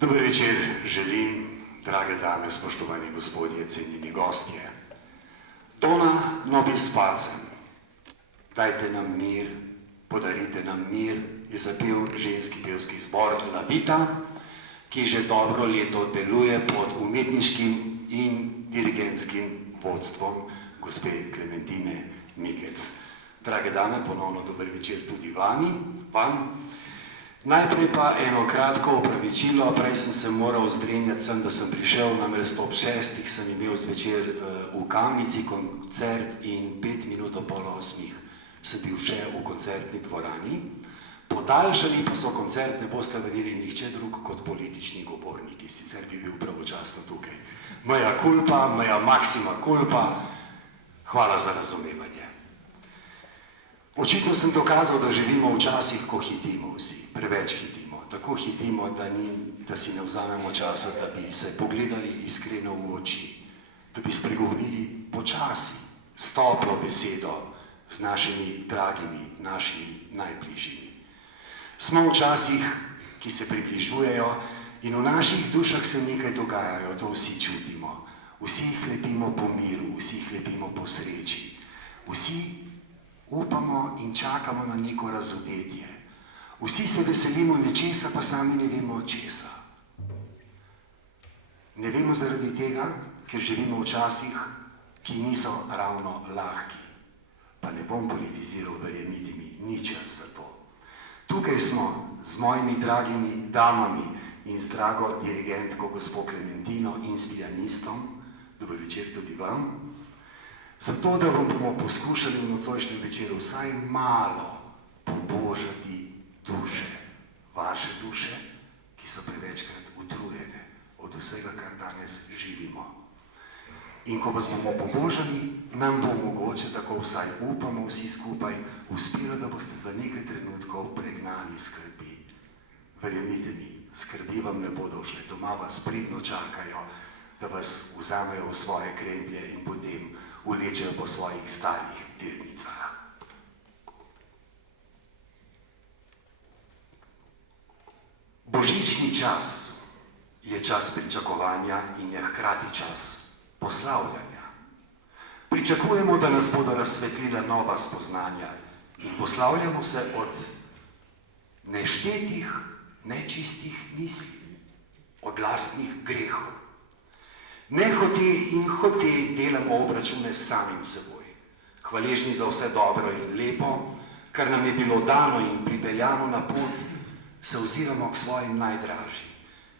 Dober večer želim, drage dame, spoštovani gospodje, cenjeni gostje. Dona nobis pacem, dajte nam mir, podarite nam mir, je zapel ženski pevski zbor La Vita, ki že dobro leto deluje pod umetniškim in dirigentskim vodstvom gospe Klementine Mikec. Drage dame, ponovno dober večer tudi vam. Najprej pa eno kratko opravičilo, prej sem se moral zdrenjati sem, da sem prišel, namreč ob 6. sem imel zvečer v Kamnici koncert in 5 minut do pol 8. sem bil še v koncertni dvorani. Podaljšali pa so koncert, ne boste verjeli, nihče drug kot politični govorniki, sicer bi bil pravočasno tukaj. Moja culpa, moja maxima culpa, hvala za razumevanje. Očitno sem dokazal, da živimo v časih, ko hitimo vsi, preveč hitimo. Tako hitimo, da si ne vzamemo časa, da bi se pogledali iskreno v oči, da bi spregovorili počasi, s toplo besedo, z našimi dragimi, našimi najbližjimi. Smo v časih, ki se približujejo in v naših dušah se nekaj dogajajo, to vsi čutimo. Vsi hlepimo po miru, vsi hlepimo po sreči, vsi upamo in čakamo na neko razodetje. Vsi se veselimo nečesa, pa sami ne vemo česa. Ne vemo zaradi tega, ker živimo v časih, ki niso ravno lahki. Pa ne bom politiziral, verjemite mi, ni čas za to. Tukaj smo z mojimi dragimi damami in z drago dirigentko gospo Klementino in s pianistom, dober večer tudi vam, zato, da vam bomo poskušali v nocojšnjem večeru vsaj malo pobožati duše, vaše duše, ki so prevečkrat utrujene od vsega, kar danes živimo. In ko vas bomo pobožali, nam bo mogoče, tako vsaj upamo vsi skupaj, uspelo, da boste za nekaj trenutkov pregnali skrbi. Verjemite mi, skrbi vam ne bodo šle, doma vas pridno čakajo, da vas vzamejo v svoje kremplje in potem vlečejo po svojih starih tirnicah. Božični čas je čas pričakovanja in je hkrati čas poslavljanja. Pričakujemo, da nas bodo razsvetlila nova spoznanja in poslavljamo se od neštetih, nečistih misli, od lastnih grehov. Nehote in hote delamo obračune s samim seboj. Hvaležni za vse dobro in lepo, kar nam je bilo dano in pripeljano na pot, se oziramo k svojim najdražjim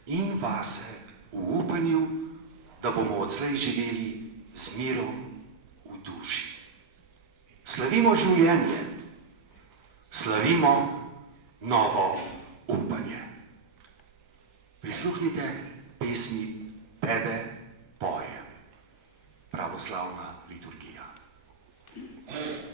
in vase v upanju, da bomo odslej živeli z mirom v duši. Slavimo življenje, slavimo novo upanje. Prisluhnite pesmi Tebe pojem. Pravoslavna liturgija. Tebe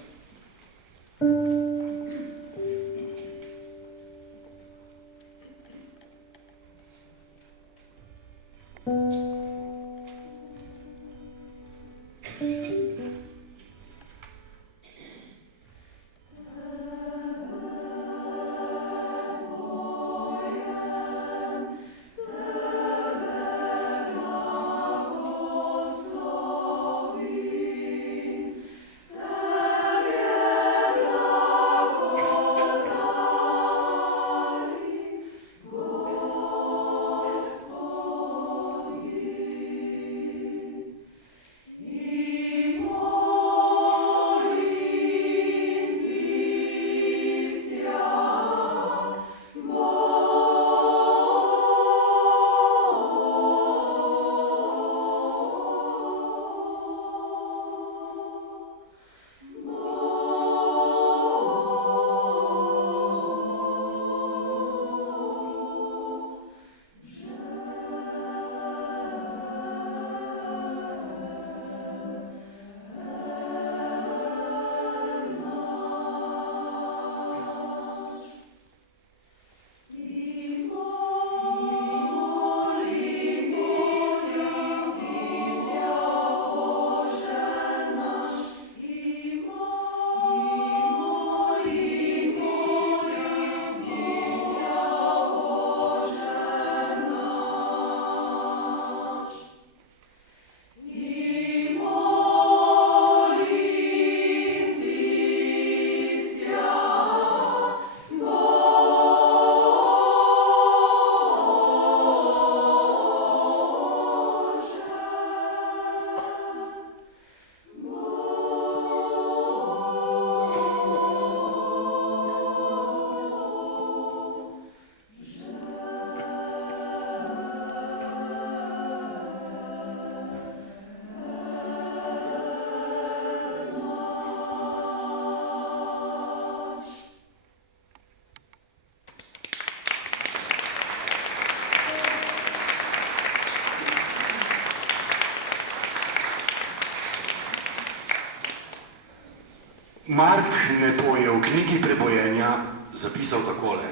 Mark Nepo je v knjigi Prebojenja zapisal takole: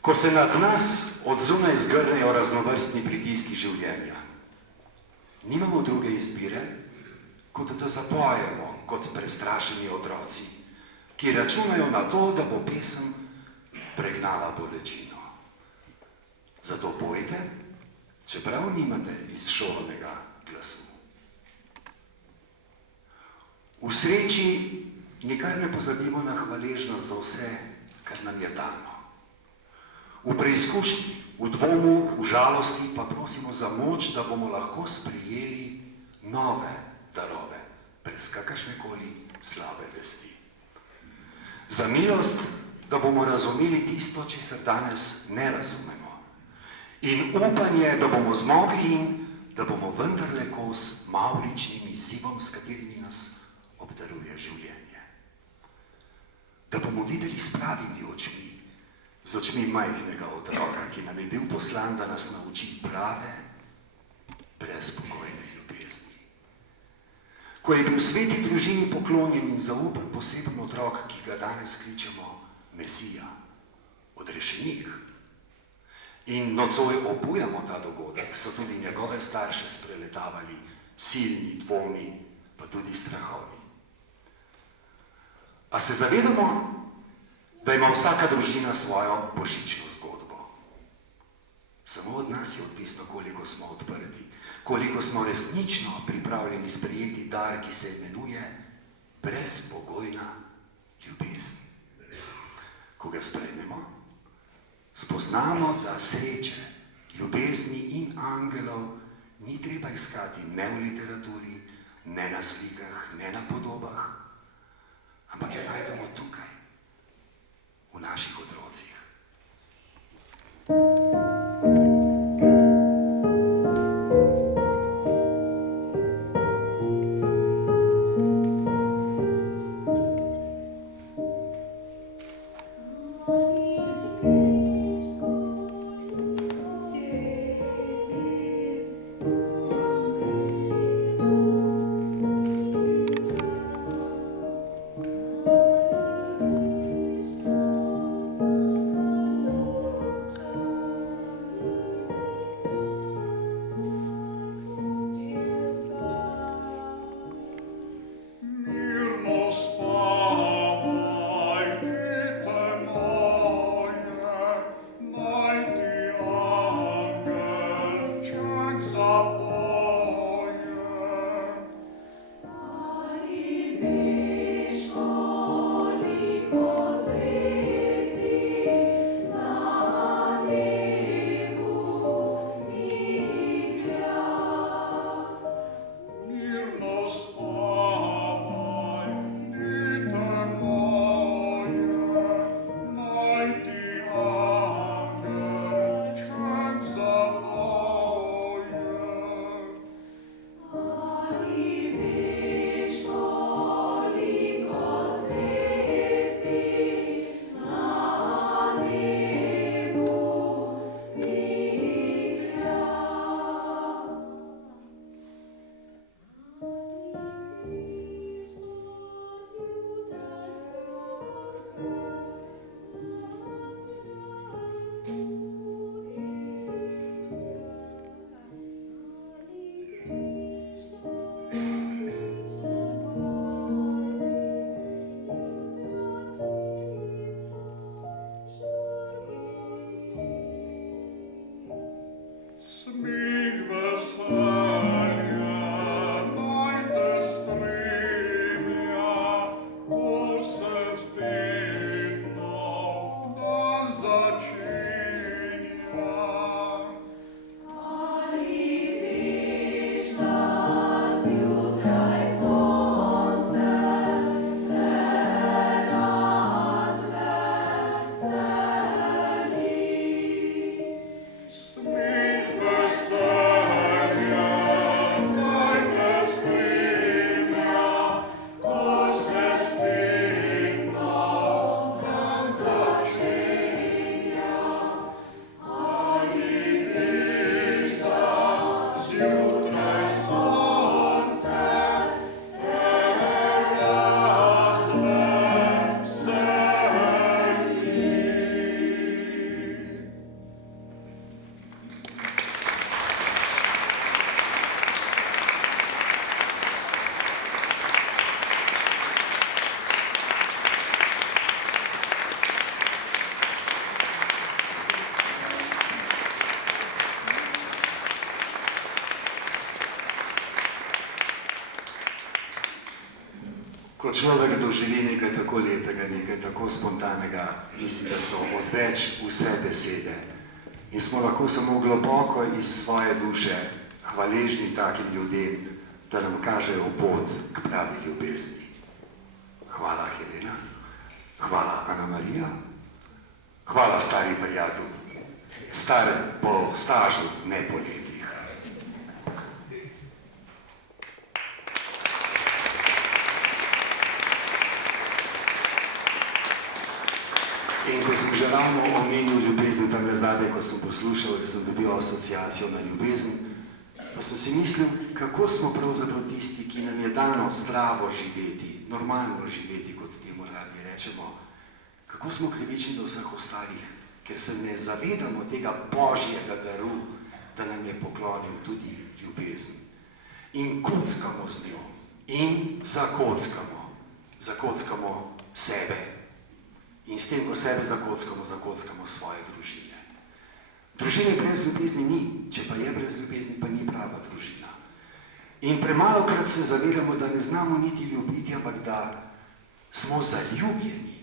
ko se nad nas od zunaj zgrnejo raznovrstni pritiski življenja, nimamo druge izbire, kot da zapojemo kot prestrašeni otroci, ki računajo na to, da bo pesem pregnala bolečino. Zato pojte, čeprav nimate izšolanega glasu. V sreči nikar ne pozabimo na hvaležnost za vse, kar nam je dano. V preizkušnji, v dvomu, v žalosti pa prosimo za moč, da bomo lahko sprejeli nove darove, brez kakršnekoli slabe vesti. Za milost, da bomo razumeli tisto, česar danes ne razumemo. In upanje, da bomo zmogli in da bomo vendarle kos mavričnim izzivom, s katerimi nas obdaruje življenje. Da bomo videli s pravimi očmi, z očmi majhnega otroka, ki nam je bil poslan, da nas nauči prave, brezpogojne ljubezni. Ko je bil sveti družini poklonjen in zaupan poseben otrok, ki ga danes kličemo Mesija, odrešenik, in nocoj obujamo ta dogodek, so tudi njegove starše spreletavali silni dvomi, pa tudi strahovi. A se zavedamo, da ima vsaka družina svojo božično zgodbo? Samo od nas je odvisno, koliko smo odprti, koliko smo resnično pripravljeni sprejeti dar, ki se imenuje brezpogojna ljubezen. Ko ga sprejmemo, spoznamo, da sreče, ljubezni in angelov ni treba iskati ne v literaturi, ne na slikah, ne na podobah, ampak jo najdemo tukaj, v naših otrocih. Ko človek doživi nekaj tako lepega, nekaj tako spontanega, mislim, da so odveč vse besede. In smo lahko samo globoko iz svoje duše hvaležni takim ljudem, da nam kažejo pot k pravi ljubezni. Hvala, Helena. Hvala, Ana Marija. Hvala, stari prijatelj. Star po stažu, ne po letih. In ko sem že ravno omenil ljubezen tamle zadaj, ko sem poslušal, sem dobil asociacijo na ljubezen, pa sem si mislil, kako smo pravzaprav tisti, ki nam je dano zdravo živeti, normalno živeti, kot temu radi rečemo, kako smo krivični do vseh ostalih, ker se ne zavedamo tega božjega daru, da nam je poklonil tudi ljubezen. In kockamo z njo, in zakockamo sebe. In s tem, ko sebe zakockamo svoje družine. Družine brez ljubezni ni, če pa je brez ljubezni, pa ni prava družina. In premalokrat se zavedamo, da ne znamo niti ljubiti, ampak da smo zaljubljeni.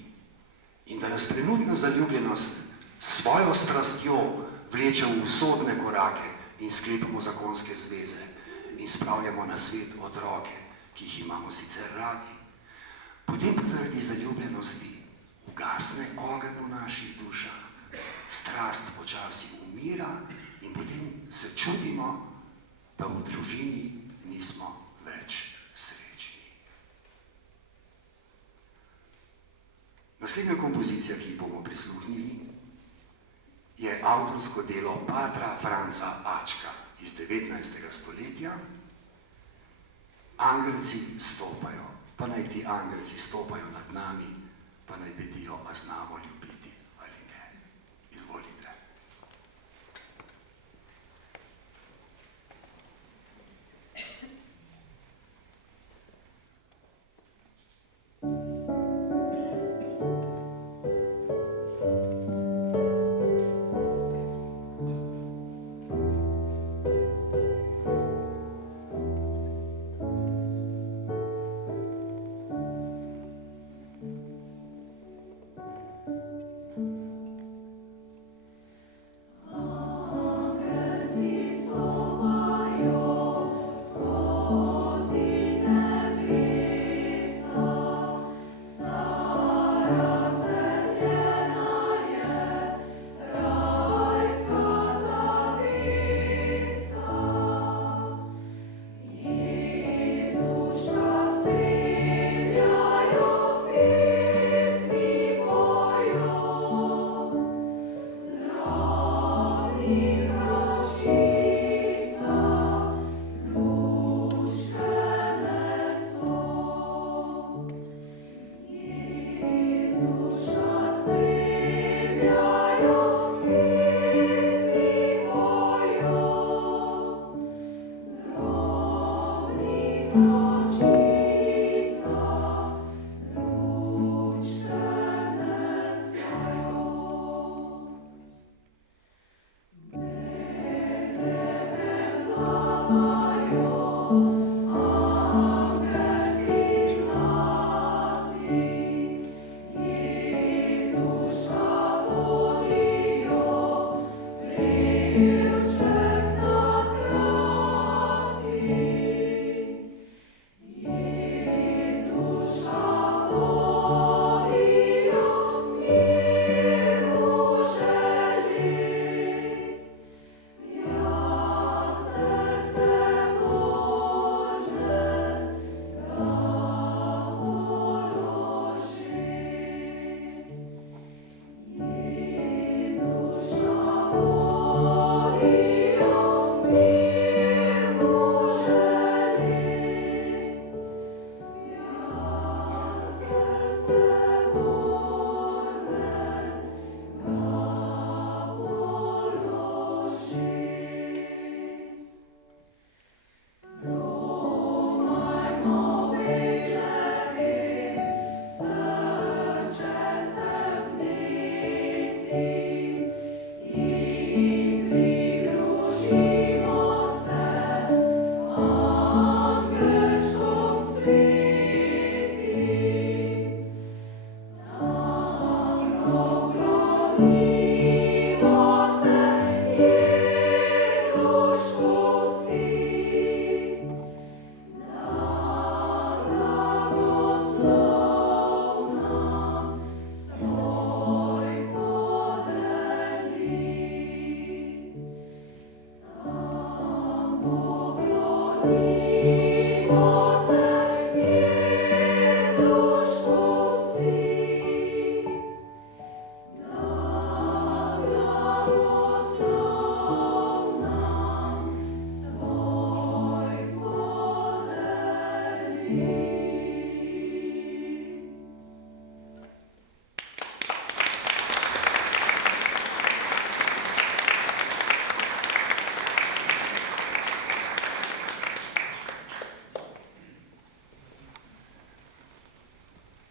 In da nas trenutna zaljubljenost s svojo strastjo vleče v usodne korake in sklepamo zakonske zveze in spravljamo na svet otroke, ki jih imamo sicer radi. Potem pa zaradi zaljubljenosti ugasne ogenj v naših dušah, strast počasi umira in potem se čudimo, da v družini nismo več srečni. Naslednja kompozicija, ki ji bomo prisluhnili, je avtorsko delo patra Franca Ačka iz 19. stoletja. Angelci stopajo, pa naj ti angelci stopajo nad nami, pa naj bedijo, a znamo ljubiti ali ne. Izvolite.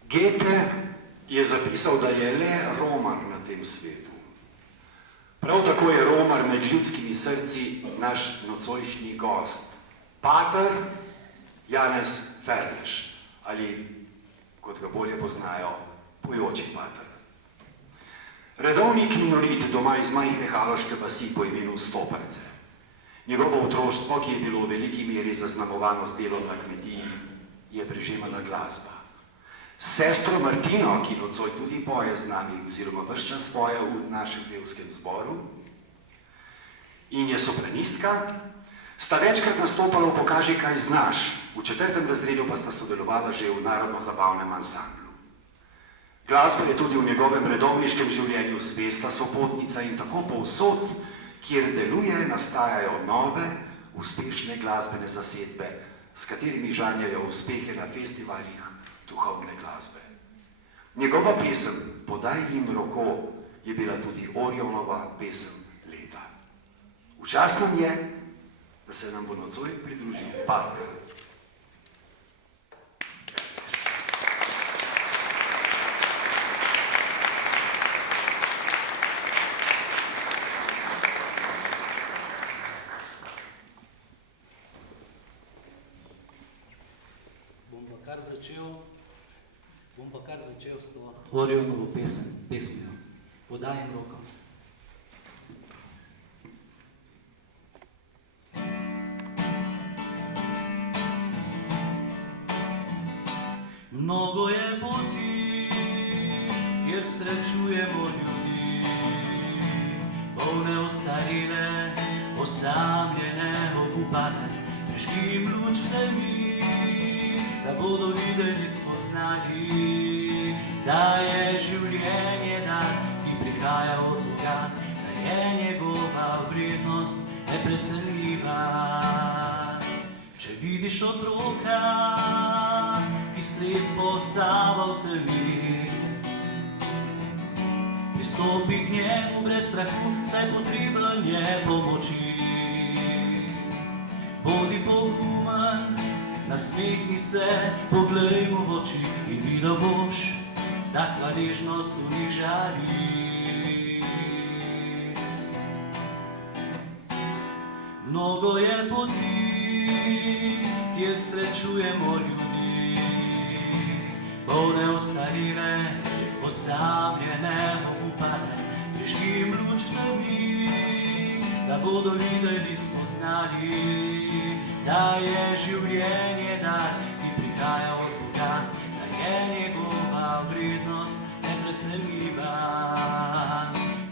Goethe je zapisal, da je le romar na tem svetu. Prav tako je romar med ljudskimi srci naš nocojšnji gost, pater Janez Ferneš, ali, kot ga bolje poznajo, pojoči pater. Redovnik minorit doma iz majhne haloške vasi po imenu Stoperce. Njegovo otroštvo, ki je bilo v veliki meri zaznamovano s delom na kmetiji, je prežemala glasba. Sestro Martino, ki nocoj tudi poje z nami, oziroma ves čas poje v našem pevskem zboru, in je sopranistka, sta večkrat nastopala v Pokaži, kaj znaš, v 4. razredu pa sta sodelovala že v narodno-zabavnem ansamblu. Glasba je tudi v njegovem redovniškem življenju zvesta sopotnica in tako povsod, kjer deluje, nastajajo nove, uspešne glasbene zasedbe, s katerimi žanjajo uspehe na festivalih duhovne glasbe. Njegova pesem Podaj jim roko je bila tudi Orionova pesem leta. V čast nam je, da se nam bo nocoj pridružil pater. Bom pa kar začel s to Orionovo pesmijo. Podaj jim roko. Mnogo je poti, kjer srečujemo ljudi, bolne, ostarele, osamljene, obupane, prižgi jim luč v temi, da bodo videli, spoznali, da je življenje dar, ki prihaja od Boga, da je njegova vrednost neprecenljiva. Če vidiš otroka, ki slepo tava v temi, pristopi k njemu brez strahu, saj potreben je pomoči. Bodi pogumen, nasmehni se, poglej mu v oči in videl boš, da hvaležnost v njih žari. Mnogo je poti, kjer srečujemo ljudi, bolne, ostarele, osamljene, obupane, prižgi jim luč v temi, da bodo videli, spoznali, da je življenje dar, ki prihaja od Boga, da je njegova vrednost neprecenljiva.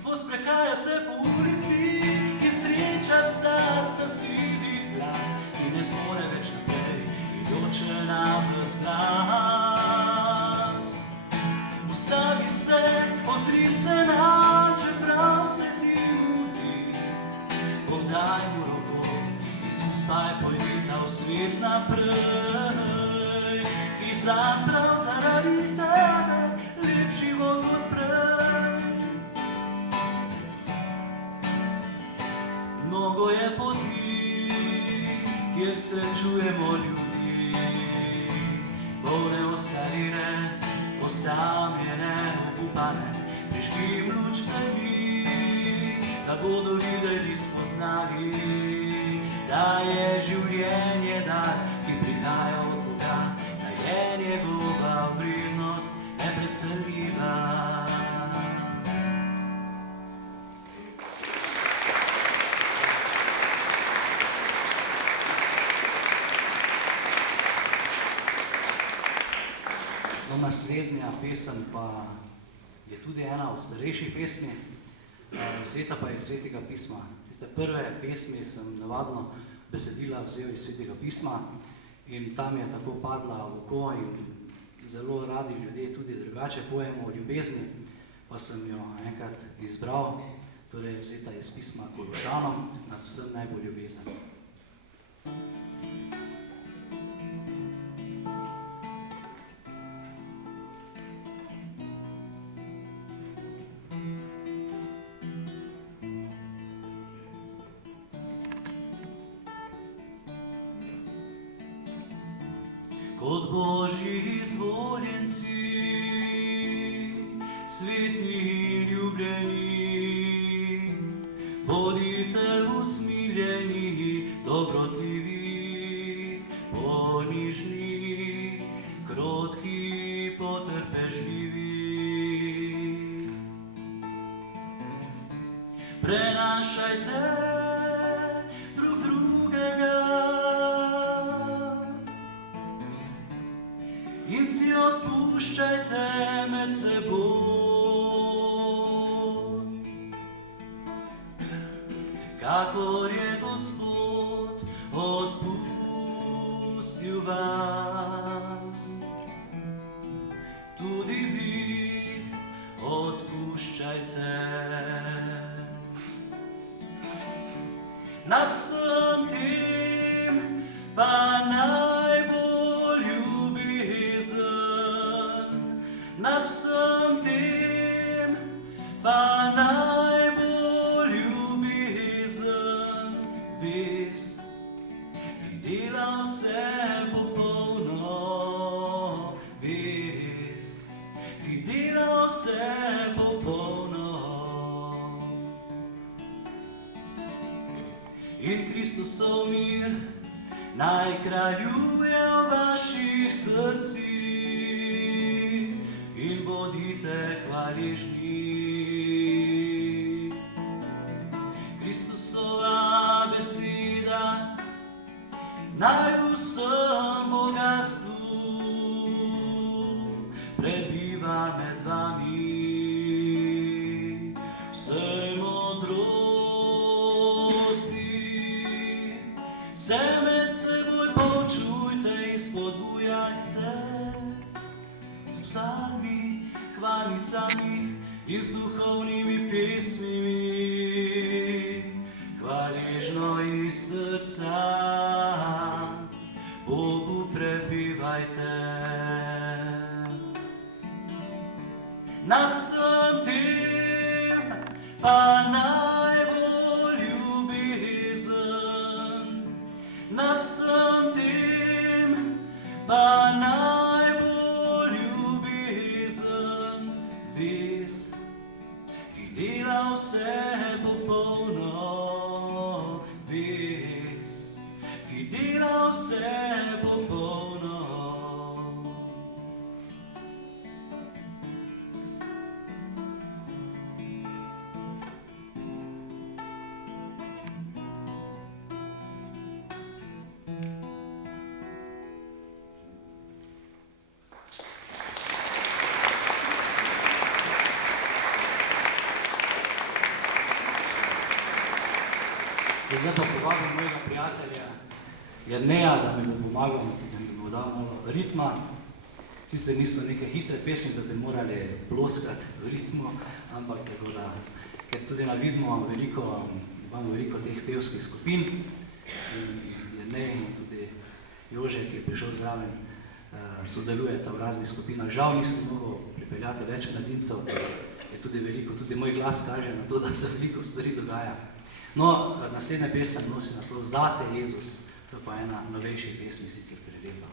Posprehaja se po ulici, ki sreča starca sivih glas, ki ne zmore več naprej in joče na glas. Ustavi se, ozri se na, čeprav se ti mudi, podaj mu roko in skupaj pojdita v svet naprej, ki zaprav zaradi tebe lep život odprej. Mnogo je poti, kjer srečujemo ljudi, bolne, ostarele, osamljene, obupane, prižgi jim luč v temi, da bodo videli, spoznali, da je življenje dar, ki prihaja od Boga, da je njegova vrednost neprecenljiva. No, naslednja pesem pa je tudi ena od starejših pesmi, vzeta pa je iz Svetega pisma. Tiste prve pesmi sem navadno besedila vzel iz Svetega pisma in tam je tako padla v oko in zelo radi ljudje tudi drugače pojemo o ljubezni, pa sem jo enkrat izbral, torej vzeta iz pisma Kološanom, nad vsem naj bo ljubezen. kot Božji izvoljenci, svetni ljubljeni, bodite usmiljeni, dobrotljivi, ponižni, krotki, potrpežljivi. Prenašajte drug drugega in si odpuščajte med seboj, kakor je Gospod odpustil vam, tudi vi odpuščajte. Nad vsem tem pa najbolj ljubezen, nad vsem tem pa najbolj ljubezen, ves, ki dela vse popolno, ves, ki dela vse popolno. In Kristusov mir naj kraljuje v vaših srcih in bodite hvaležni. Kristusova beseda naj v vsem bogastvu prebiva med vami, vsej modrosti. Se med seboj poučujte in spodbujajte s psalmi, hvalnicami in z duhovnimi pesmimi. Hvaležno iz srca Bogu prepevajte. Nad vsem tem pa najbolj ljubezen, nad vsem tem pa najbolj ljubezen, ves, ki dela vse popolno, ves, ki dela vse popolno. Zdaj pa povabim mojega prijatelja Jerneja, da mi bo pomagal, da mi bo dal malo ritma. Sicer niso neke hitre pesmi, da bi morali ploskati v ritmu, ampak tako da, ker tudi vidimo imamo veliko teh pevskih skupin in Jernej in tudi Jože, ki je prišel zraven, sodelujeta v raznih skupinah. Žal nisem mogel pripeljati več mladincev, je tudi veliko, tudi moj glas kaže na to, da se veliko stvari dogaja. No, naslednja pesem nosi naslov Zate, Jezus, to je pa ena novejših pesmi, sicer prelepa.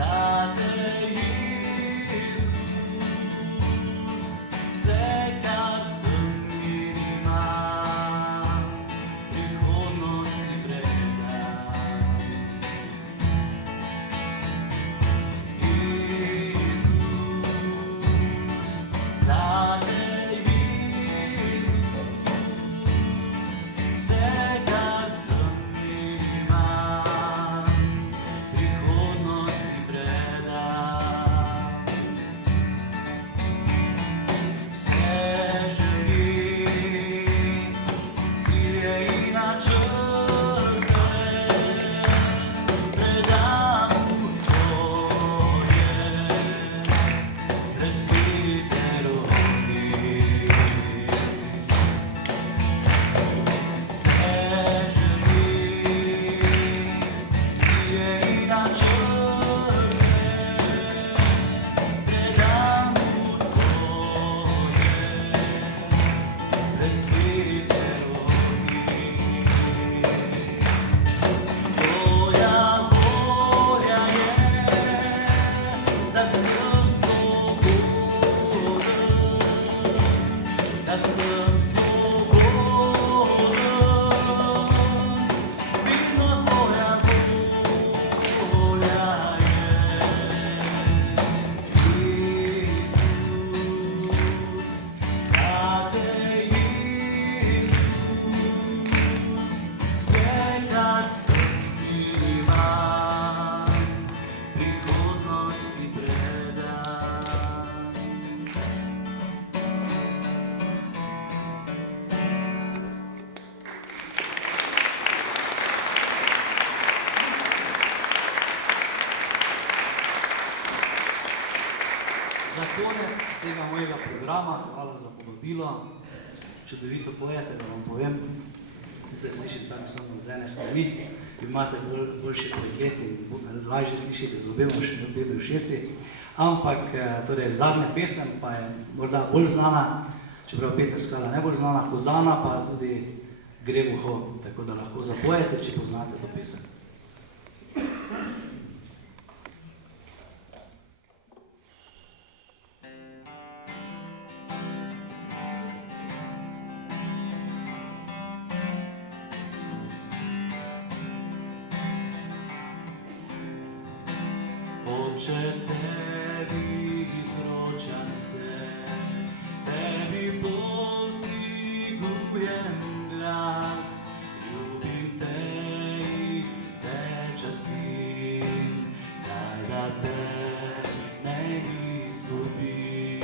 Zate, Jezus, vse, tega mojega programa, hvala za povabilo. Čudovito pojete, da vam povem. Sicer slišite tam samo z ene strani, imate boljši preklet in lažje slišite z obema ušesi. Ampak torej, zadnja pesem pa je morda bolj znana, čeprav Peter Skala ne bolj znana, Hozana pa tudi Gre v uho, tako da lahko zapojete, če poznate to pesem. Oče, tebi izročam se, tebi povzdigujem glas, ljubim te in te častim, daj da te ne izgubim.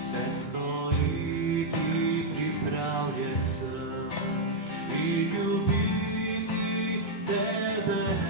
Vse storiti pripravljen sem in ljubiti tebe.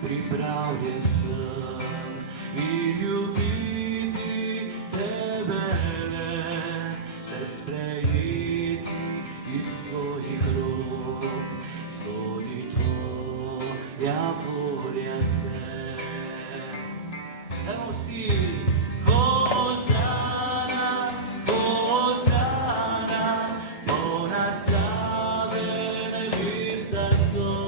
Pripravljen sem in ljubiti tebe, vse sprejeti iz tvojih rok, zgodi tvoja volja se. Evo vsi, Hozana, Hozana, polna slave nebesa so.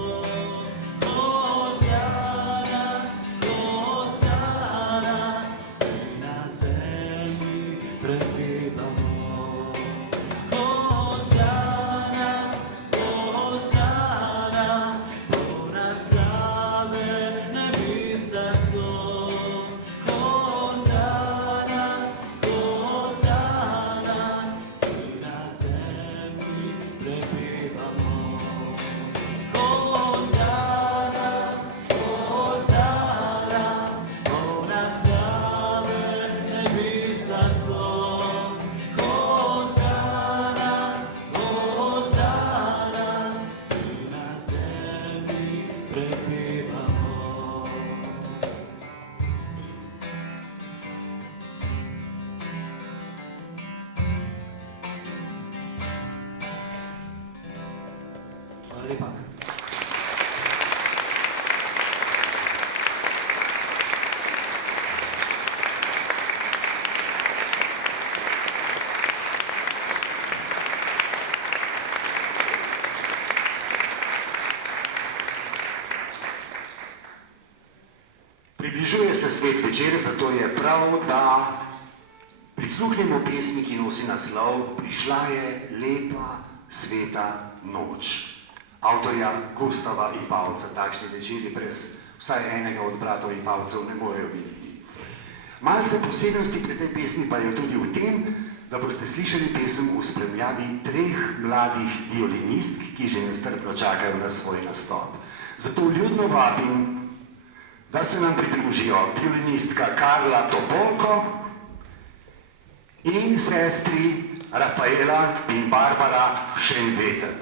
Približuje se svet večer, zato je prav, da prisluhnemo pesmi, ki nosi naslov Prišla je lepa sveta noč. Avtorja Gustava Ipavca. Takšni večeri brez vsaj enega od bratov Ipavcev ne morejo biti. Malce posebnosti pri tej pesmi pa je tudi v tem, da boste slišali pesem v spremljavi 3 mladih violinistk, ki že nestrpno čakajo na svoj nastop. Zato vljudno vabim, da se nam pridružijo violinistka Karla Topolko in sestri Rafaela in Barbara Šenveter.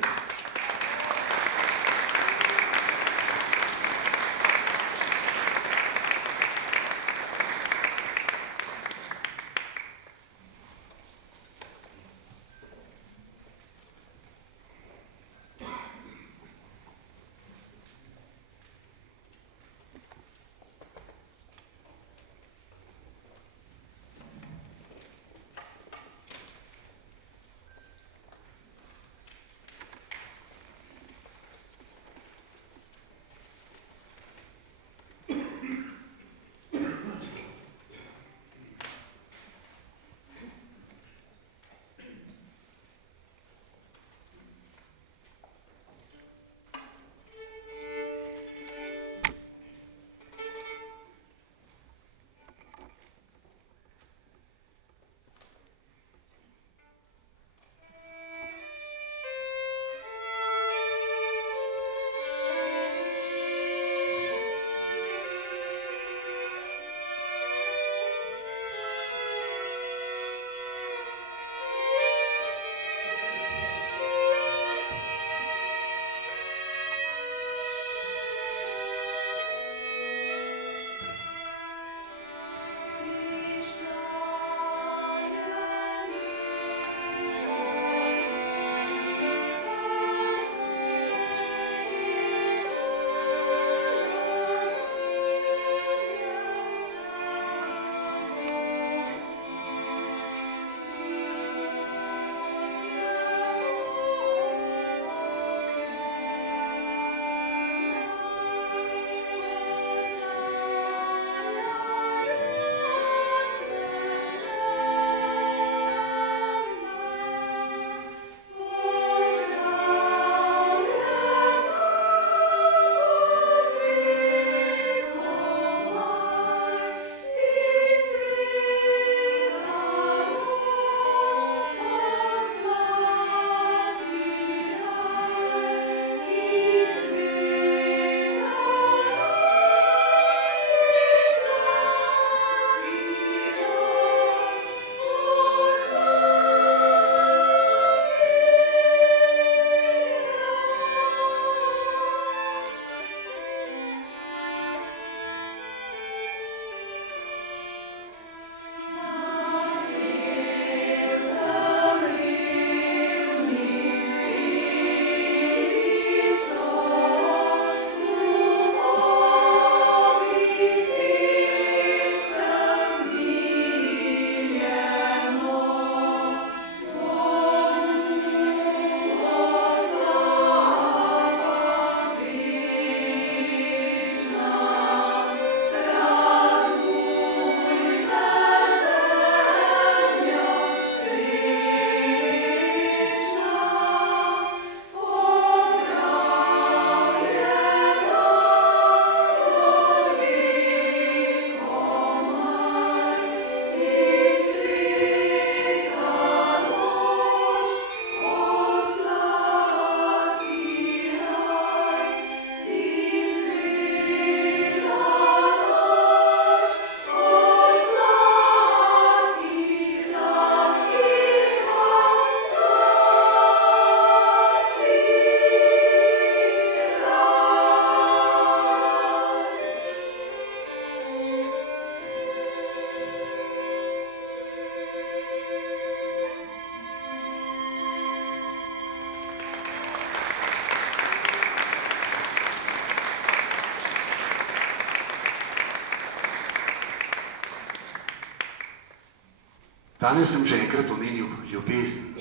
Danes sem že enkrat omenil ljubezen,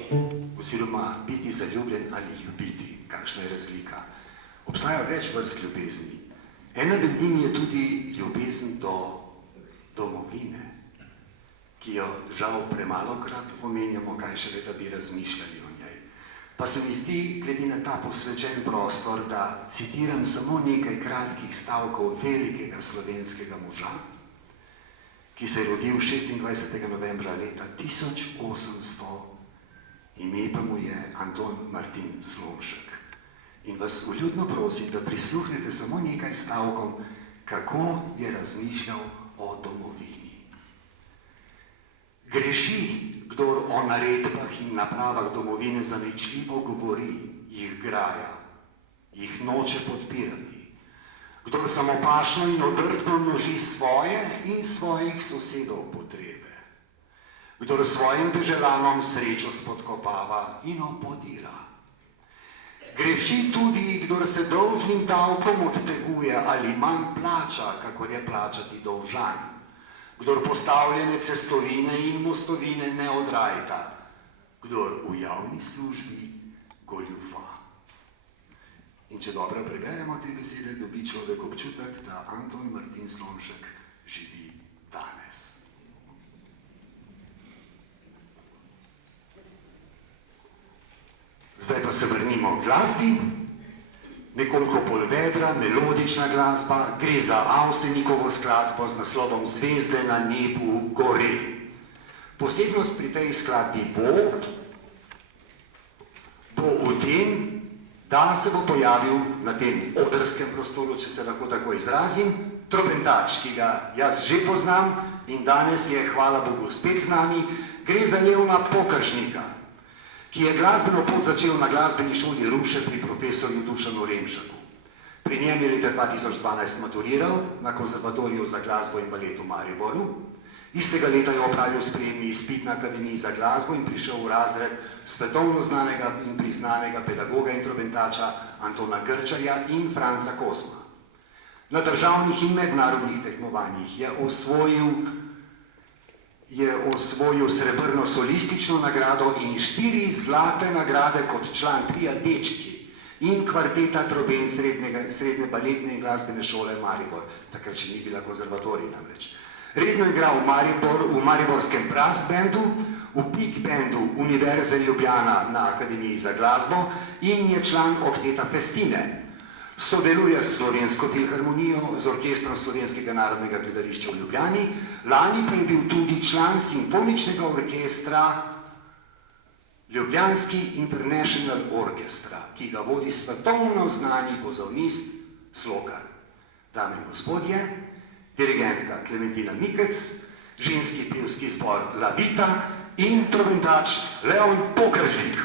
oziroma biti zaljubljen ali ljubiti, kakšna je razlika. Obstaja več vrst ljubezni. Ena med njimi je tudi ljubezen do domovine, ki jo žal premalokrat omenjamo, kaj šele da bi razmišljali o njej. Pa se mi zdi, glede na ta posvečen prostor, da citiram samo nekaj kratkih stavkov velikega slovenskega moža, ki se je rodil 26. novembra leta 1800, ime pa mu je Anton Martin Slomšek. In vas vljudno prosim, da prisluhnete samo nekaj stavkom, kako je razmišljal o domovini. Greši, kdor o naredbah in napravah domovine zaničljivo govori, jih graja, jih noče podpirati. Kdor samopašno in odrtno množi svoje in svojih sosedov potrebe. Kdor svojim državljanom srečo spodkopava in opodira. Greši tudi, kdor se dolžnim davkom odteguje ali manj plača, kakor je plačati dolžan. Kdor postavljene cestovine in mostovine ne odrajta. Kdor v javni službi goljufa. In če dobro preberemo te besede, dobi človek občutek, da Anton Martin Slomšek živi danes. Zdaj pa se vrnimo k glasbi. Nekoliko bolj vedra, melodična glasba, gre za Avsenikovo skladbo z naslovom Zvezde na nebu gore. Posebnost pri tej skladbi bo v tem, da se bo pojavil na tem odrskem prostoru, če se lahko tako izrazim, trobentač, ki ga jaz že poznam in danes je, hvala Bogu, spet z nami. Gre za Levna Pokršnika, ki je glasbeno pot začel na glasbeni šoli Ruše pri profesorju Dušanu Remšaku. Pri njem je leta 2012 maturiral na konzervatoriju za glasbo in balet v Mariboru. Istega leta je opravil sprejemni izpit na Akademiji za glasbo in prišel v razred svetovno znanega in priznanega pedagoga in trobentača Antona Grčarja in Franca Kosma. Na državnih in mednarodnih tekmovanjih je osvojil srebrno solistično nagrado in 4 zlate nagrade kot član tria Dečki in kvarteta troben srednje baletne in glasbene šole Maribor, takrat še ni bila konzervatorij namreč. Redno je igral v mariborskem brass bandu, v big bandu Univerze Ljubljana na Akademiji za glasbo in je član okteta Festine. Sodeluje s Slovensko filharmonijo, z orkestrom Slovenskega narodnega gledališča v Ljubljani, lani pa je bil tudi član simfoničnega orkestra Ljubljanski International Orchestra, ki ga vodi svetovno znani pozavnist Slokar. Dame in gospodje, dirigentka Klementina Mikec, ženski pevski zbor La Vita in trobentač Leon Pokršnik.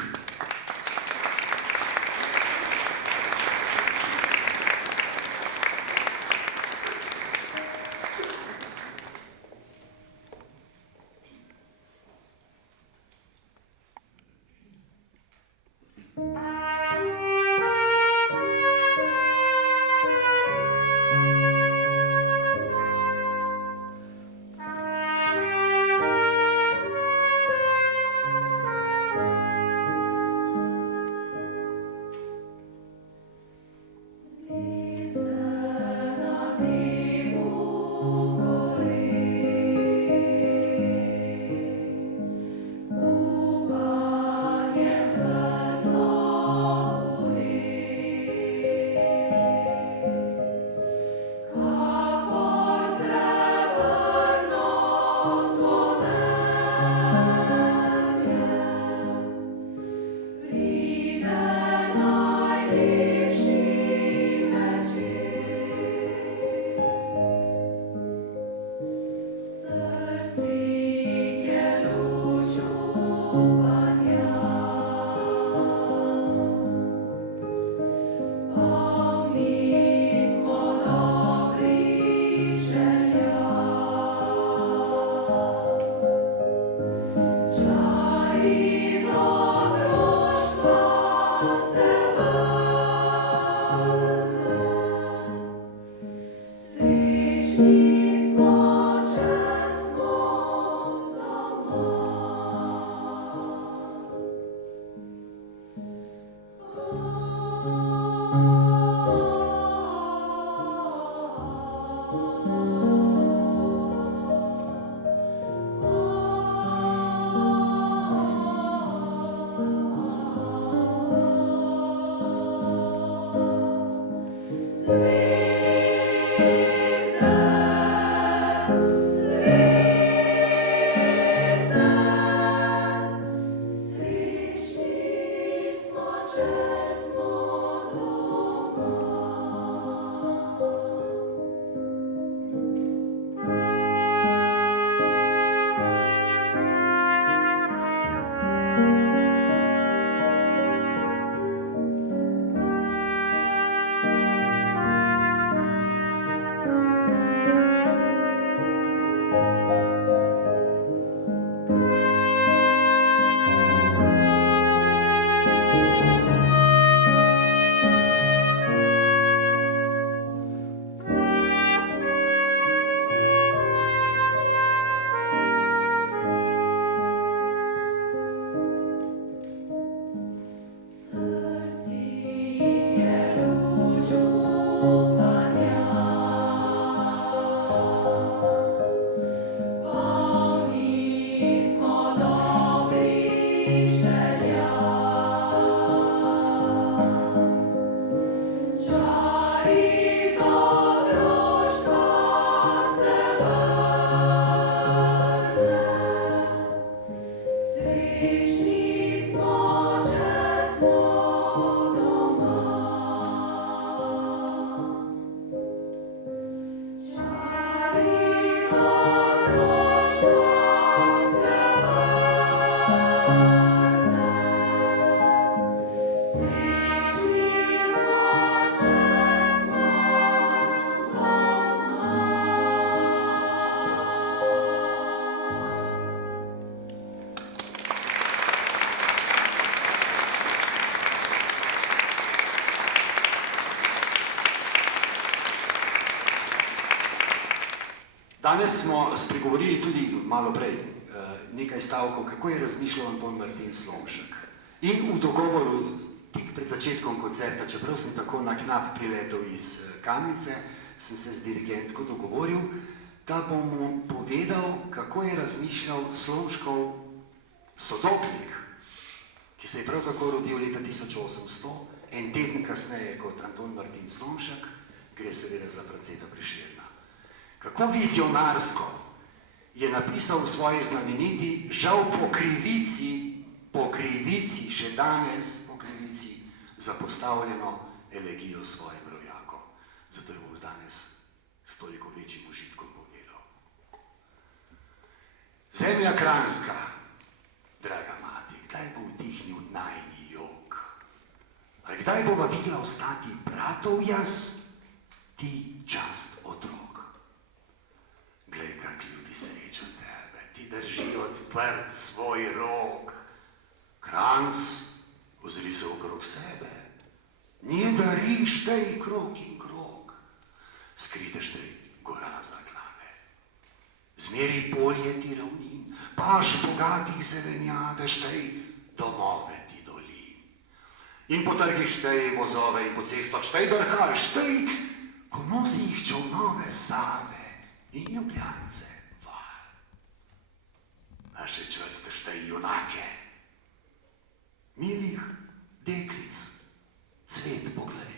Danes smo spregovorili tudi malo prej nekaj stavkov, kako je razmišljal Anton Martin Slomšek. In v dogovoru tik pred začetkom koncerta, čeprav sem tako na knap priletel iz Kamnice, sem se z dirigentko dogovoril, da bom mu povedal, kako je razmišljal Slomškov sodobnik, ki se je prav tako rodil leta 1800, en teden kasneje kot Anton Martin Slomšek, gre seveda za Franceta Prešerna. Kako vizionarsko je napisal v svoji znameniti, žal po krivici, še danes po krivici, zapostavljeno elegijo svojim rojakom. Zato jo bom danes s toliko večjim užitkom povedal. Zemlja Kranjska, draga mati, kdaj bo vdihnil najni jok? Ali kdaj bova videla ostati bratov jaz, ti čast otrok? Glej, kak ljubi sreča tebe, ti drži odprt svoj rok. Kranjc, ozri se okrog sebe, nje dari štej krog in krog. Skrite štej gora zaklade, zmeri polje ti ravnin, paš bogatih zelenjade, štej domove ti dolin. In po trgih štej vozove in po cestah štej drhal, štej ko nosi jih čolnove Save in Ljubljance val. Naše čvrste štej junake, milih deklic, cvet poglej.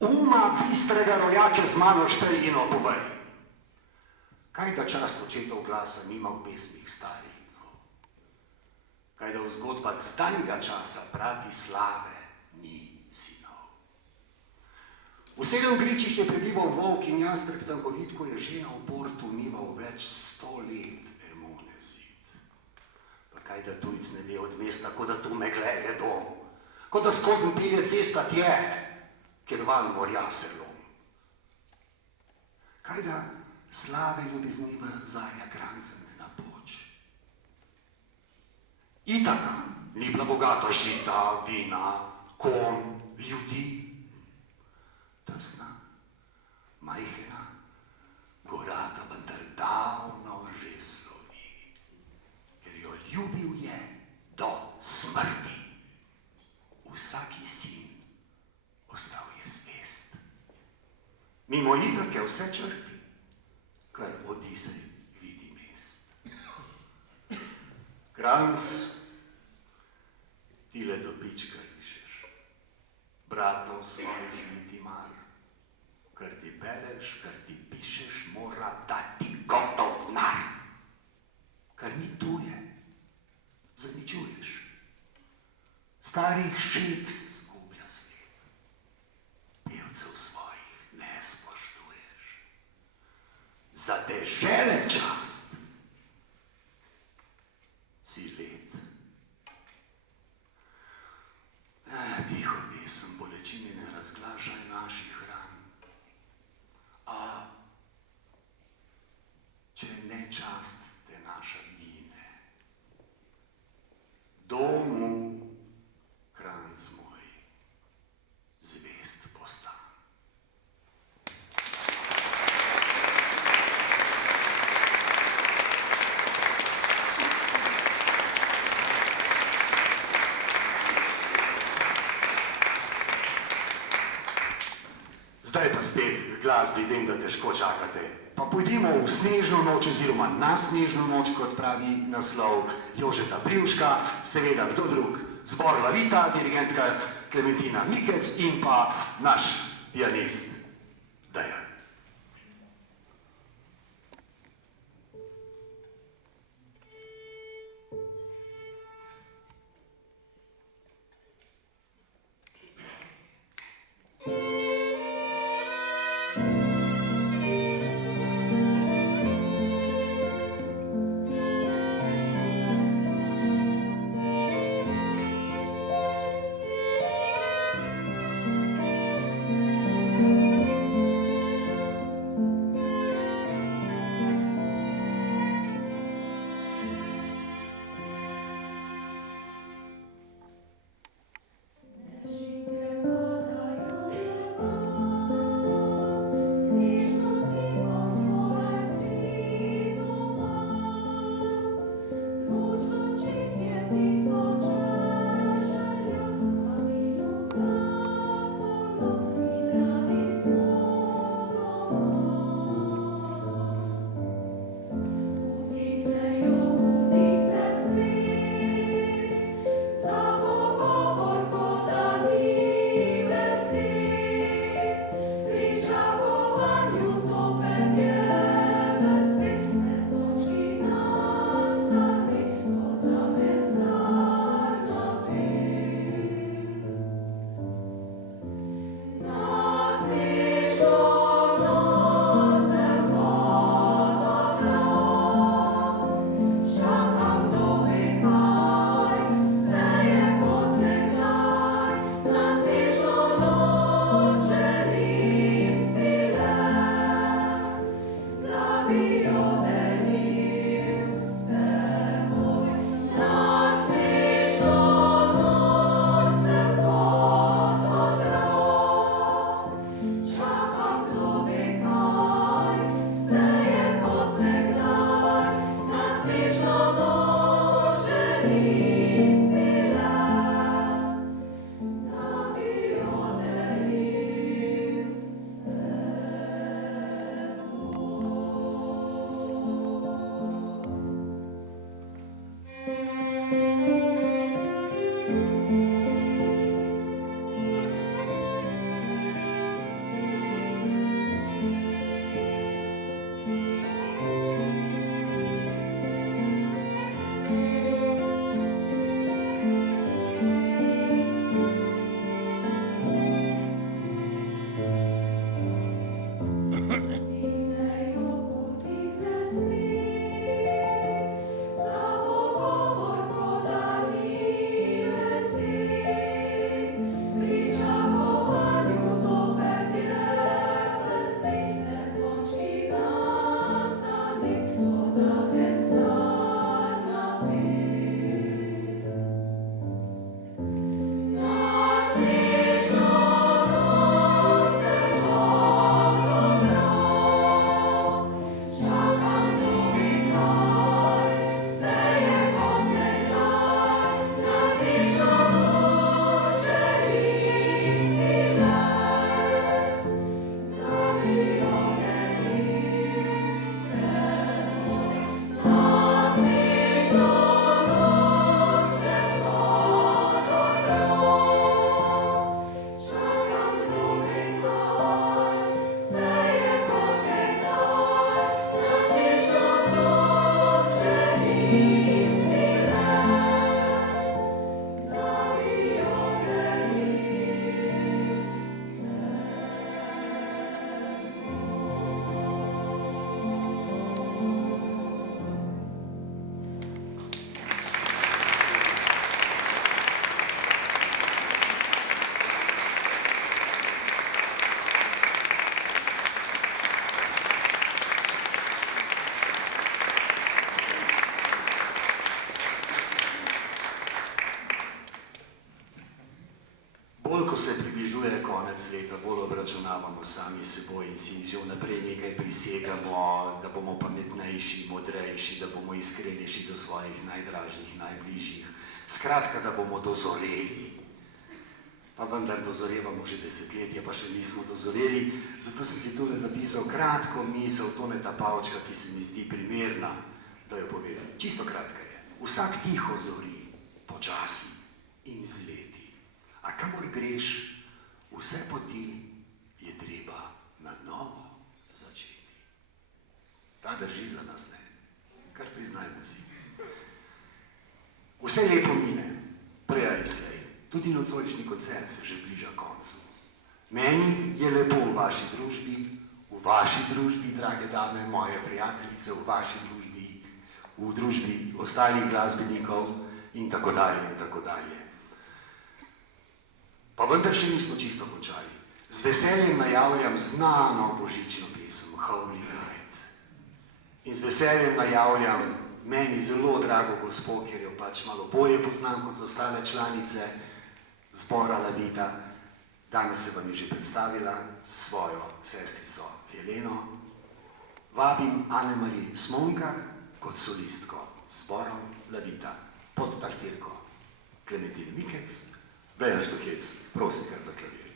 Uma bistrega rojake z mano štej in opovej. Kaj da čast očetov glasa nima v pesmih starih dnov? Kaj da v zgodbah z danjega časa brati slave ni sinov? V 7 gričih je prebival volk in jastreb tankovit, ko je žena v portu umival več 100 let emone zid. Pa kaj da tujc ne ve od mesta, ko da tu megleje dom, ko da skozen pelje cesta tje, kjer van morja se lom. Kaj da slave ljubezniva zarja Kranjcem ne napoč. Itaka ni bila bogata žita, vina, konj, ljudi. Tesna, majhna, gorata, vendar davno že slovi, ker jo ljubil je do smrti. Vsaki sin ostal je zvest. Mimo Itake vse črti, kar Odisej vidi mest. Kranjc, ti le dobička išeš, bratov svojih niti mar. Kar ti bereš, kar ti pišeš, mora dati gotov denar. Kar ni tuje, zaničuješ. Starih šik se zgublja svet, pevcev svojih ne spoštuješ. Za dežele čast si let. Tiho pesem, bolečine ne razglašaj naših ran. A če ne čast te naša gine, domu, Kranjc moj, zvest postan. Zdaj pa spet k glasbi, vem, da težko čakate. Pa pojdimo v snežno noč oziroma na snežno noč, kot pravi naslov Jožeta Privška, seveda kdo drug, zbor Lavita, dirigentka Klementina Mikec in pa naš pianist Dejan. sveta bolj obračunavamo sami s seboj in si že vnaprej nekaj prisegamo, da bomo pametnejši, modrejši, da bomo iskrenejši do svojih najdražjih, najbližjih. Skratka, da bomo dozoreli. Pa vendar dozorevamo že desetletja, pa še nismo dozoreli, zato sem si tole zapisal kratko misel Toneta Pavčka, ki se mi zdi primerna, da jo povem. Čisto kratka je. Vsak tiho zori, počasi in zleti. A kamor greš, vse poti je treba na novo začeti. Ta drži za nas, ne? Kar priznajmo si. Vse lepo mine, prej ali slej. Tudi nocojšnji koncert se že bliža koncu. Meni je lepo v vaši družbi, drage dame, moje prijateljice, v vaši družbi, v družbi ostalih glasbenikov in tako dalje in tako dalje. Pa vendar še nismo čisto končali. Z veseljem najavljam znano božično pesem Holy Night. In z veseljem najavljam meni zelo drago gospo, ker jo pač malo bolje poznam kot ostale članice zbora Lavita. Danes se vam je že predstavila svojo sestrico Heleno. Vabim Anne-Marie Smonkar kot solistko zborov Lavita pod taktirko Klementine Mikec, Dejan Štuhec, prosim kar za klavir.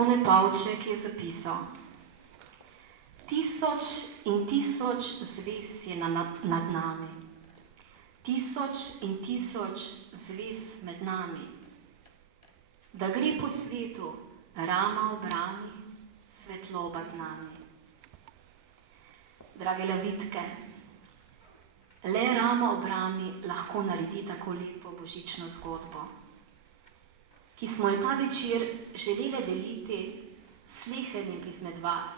Stone Pavček je zapisal: 1000 in 1000 zvezd je nad nami, 1000 in 1000 zvezd med nami, da gre po svetu rama ob rami, svetloba z nami. Drage Levitke, le rama ob rami lahko naredi tako lepo božično zgodbo, ki smo jo ta večer želeli deliti s slehernim izmed vas,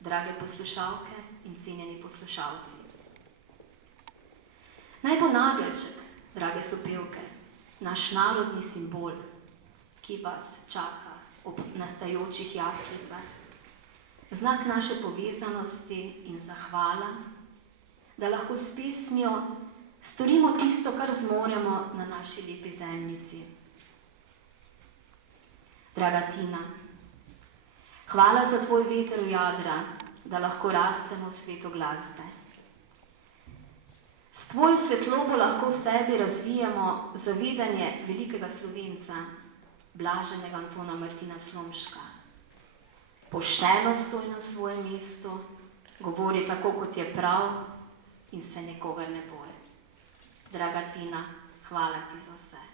drage poslušalke in cenjeni poslušalci. Naj bo nageljček, drage sopevke, naš narodni simbol, ki vas čaka ob nastajajočih jaslicah, znak naše povezanosti in zahvala, da lahko s pesmijo storimo tisto, kar zmoremo na naši lepi zemljici. Draga Tina, hvala za tvoj veter v jadra, da lahko rastemo v svetu glasbe. S tvojo svetlobo lahko v sebi razvijamo zavedanje velikega Slovenca, blaženega Antona Martina Slomška. Pošteno stoj na svojem mestu, govori tako, kot je prav in se nikogar ne boj. Draga Tina, hvala ti za vse.